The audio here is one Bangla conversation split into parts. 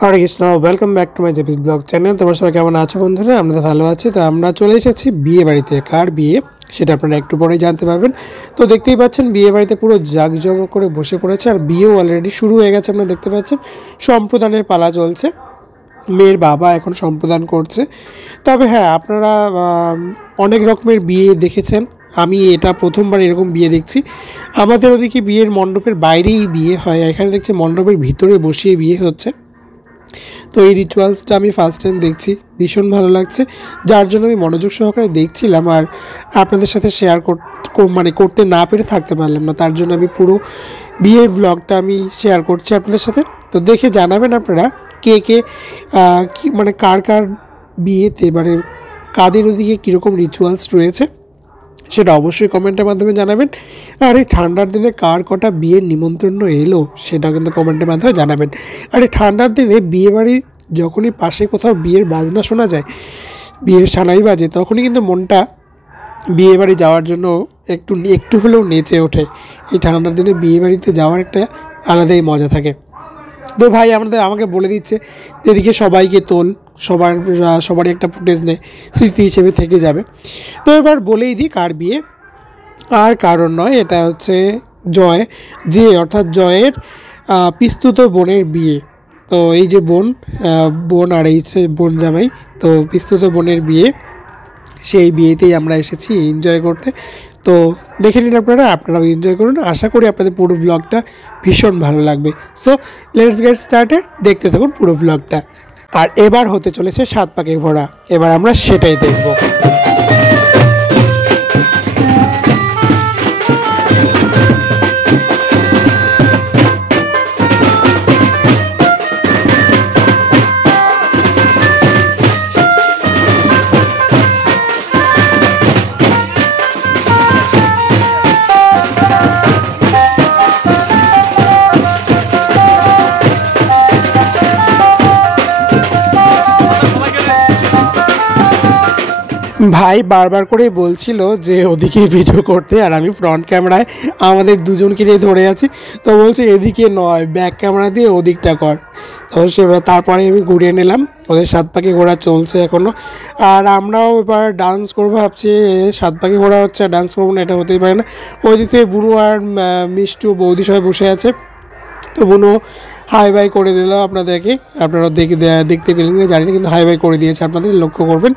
Hare Krishna, welcome back to my JP's blog channel. তোমরা সবাই কেমন আছো বন্ধুরা? আমরা তো ভালো আছি। তো আমরা চলে এসেছি বিয়ে বাড়িতে। কার বিয়ে সেটা আপনারা একটু পরেই জানতে পারবেন। তো দেখতেই পাচ্ছেন বিয়ে বাড়িতে পুরো জাঁকজমক করে বসে পড়েছে, আর বিয়েও অলরেডি শুরু হয়ে গেছে। আপনারা দেখতে পাচ্ছেন সম্প্রদানের পালা চলছে। মেয়ের বাবা এখন সম্প্রদান করছে। তবে হ্যাঁ, আপনারা অনেক রকমের বিয়ে দেখেছেন, আমি এটা প্রথমবার এরকম বিয়ে দেখছি। আমাদের ওদিকে বিয়ের মণ্ডপের বাইরেই বিয়ে হয়, এখানে দেখছি মণ্ডপের ভিতরে বসিয়ে বিয়ে হচ্ছে। তো এই রিচুয়ালসটা আমি ফার্স্ট টাইম দেখছি, ভীষণ ভালো লাগছে, যার জন্য আমি মনোযোগ সহকারে দেখছিলাম আর আপনাদের সাথে শেয়ার করতে না পেরে থাকতে পারলাম না। তার জন্য আমি পুরো বিয়ের ব্লগটা আমি শেয়ার করছি আপনাদের সাথে। তো দেখে জানাবেন আপনারা কে কে কার কার বিয়েতে কাদের ওদিকে কীরকম রিচুয়ালস রয়েছে সেটা অবশ্যই কমেন্টের মাধ্যমে জানাবেন। আর এই ঠান্ডার দিনে কার কটা বিয়ের নিমন্ত্রণ এলো সেটাও কিন্তু কমেন্টের মাধ্যমে জানাবেন। আর এই ঠান্ডার দিনে বিয়েবাড়ি যখনই পাশে কোথাও বিয়ের বাজনা শোনা যায়, বিয়ের সানাই বাজে, তখনই কিন্তু মনটা বিয়েবাড়ি যাওয়ার জন্য একটু হলেও নেচে ওঠে। এই ঠান্ডার দিনে বিয়েবাড়িতে যাওয়ার একটা আলাদাই মজা থাকে। তো ভাই আমাকে বলে দিচ্ছে যে এদিকে সবাইকে তোল, সবারই একটা ফুটেজ নেয়, স্মৃতি হিসেবে থেকে যাবে। তো এবার বলেই দিই কার বিয়ে, আর কারণ নয়, এটা হচ্ছে অর্থাৎ জয়ের পিস্তুত বোনের বিয়ে। তো এই যে বোন আর এই বোন জামাই, তো পিস্তুত বোনের বিয়ে, সেই বিয়েতেই আমরা এসেছি এনজয় করতে। তো দেখে নিন আপনারাও এনজয় করুন। আশা করি আপনাদের পুরো ব্লগটা ভীষণ ভালো লাগবে। সো লেটস গেট স্টার্টেড, দেখতে থাকুন পুরো ব্লগটা। আর এবার হতে চলেছে 7 পাকে ঘোরা, এবার আমরা সেটাই দেখব। ভাই বারবার করেই বলছিল যে ওদিকে ভিডিও করতে, আর আমি ফ্রন্ট ক্যামেরায় আমাদের দুজনকে নিয়ে ধরে আছি। তো বলছে এদিকে নয়, ব্যাক ক্যামেরা দিয়ে ওদিকটা কর। তো তারপরে আমি ঘুরিয়ে নিলাম। ওদের 7 পাকে ঘোরা চলছে এখনও, আর আমরাও এবার ডান্স করবো ভাবছি। 7 পাকে ঘোরা হচ্ছে আর ডান্স করবো না, এটা হতেই পারে না। ওই দিক থেকে বুনু আর মিষ্টু বৌদি সবাই বসে আছে। তো বুনু হাই বাই করে দিল আপনাদেরকে, আপনারা দেখতে পেলেন না জানি না, কিন্তু হাই বাই করে দিয়েছে, আপনাদের লক্ষ্য করবেন।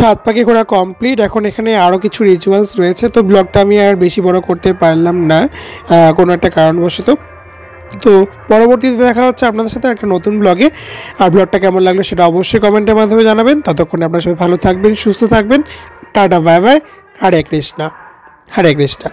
সাত পাখি ঘোরা কমপ্লিট। এখন এখানে আরও কিছু রিচুয়ালস রয়েছে, তো ব্লগটা আমি আর বেশি বড় করতে পারলাম না কোনো একটা কারণবশত। তো পরবর্তীতে দেখা হচ্ছে আপনাদের সাথে একটা নতুন ব্লগে। আর ব্লগটা কেমন লাগলো সেটা অবশ্যই কমেন্টের মাধ্যমে জানাবেন। ততক্ষণে আপনারা সবাই ভালো থাকবেন, সুস্থ থাকবেন। Tata, bye bye. Hare Krishna, Hare Krishna.